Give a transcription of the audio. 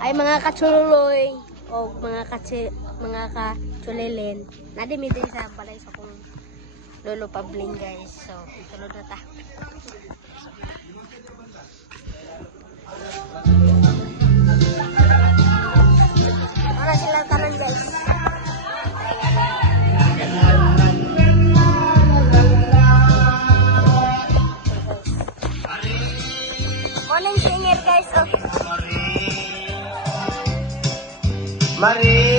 ay mga kachuloy o mga kachulilin. Nadimiti sa balay sa kong lolo pabling guys. So, tulog na ta. Para sila tanan guys. Morning singer guys. Oh. Mari